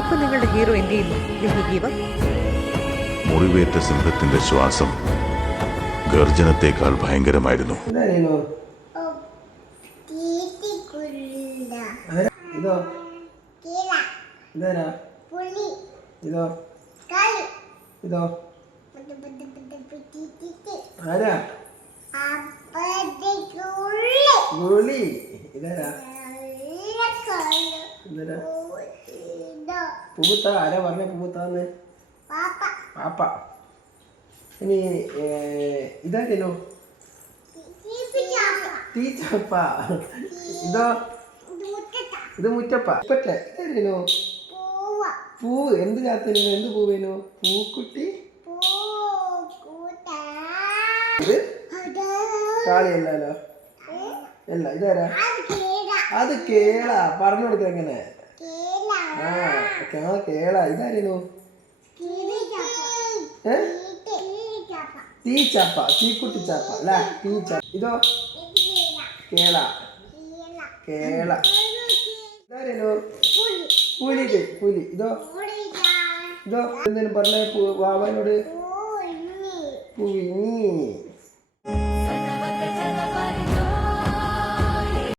ഇപ്പൊ നിങ്ങളുടെ ഹീറോ എന്ത് ചെയ്യുന്നു? മുറിവേറ്റ സിംഹത്തിന്റെ ശ്വാസം ഗർജനത്തെക്കാൾ ഭയങ്കരമായിരുന്നു. ഇതോ ഇതോ ഇതോ ആരാ? ഗുളി. ഇതാരാ? പൂത്ത. ആരാ പറഞ്ഞ പൂത്താന്ന്? പാപ്പ. ഇനി ഇതാരോ? ടീച്ചപ്പ. ഇതോ? ഇത് മുറ്റപ്പ. ഇതാരോ? പൂവ്. എന്ത് കാത്തനോ? എന്ത് പൂവേനോ? പൂക്കുട്ടി. ഇത് കാളിയല്ലോ. അല്ല, ഇതാരാ? അത് കേള. പറഞ്ഞു കൊടുക്ക എങ്ങനെ? കേള. ഇതാരോ? തീച്ചപ്പ. തീക്കുട്ടി ചാപ്പ അല്ല, തീച്ചപ്പ. ഇതോ? കേള. കേള. ഇതാരോ? പുലി. പുലി. ഇതോ? ഇതോ? എന്തിനും പറഞ്ഞ വാവനോട്? പൂവിനി.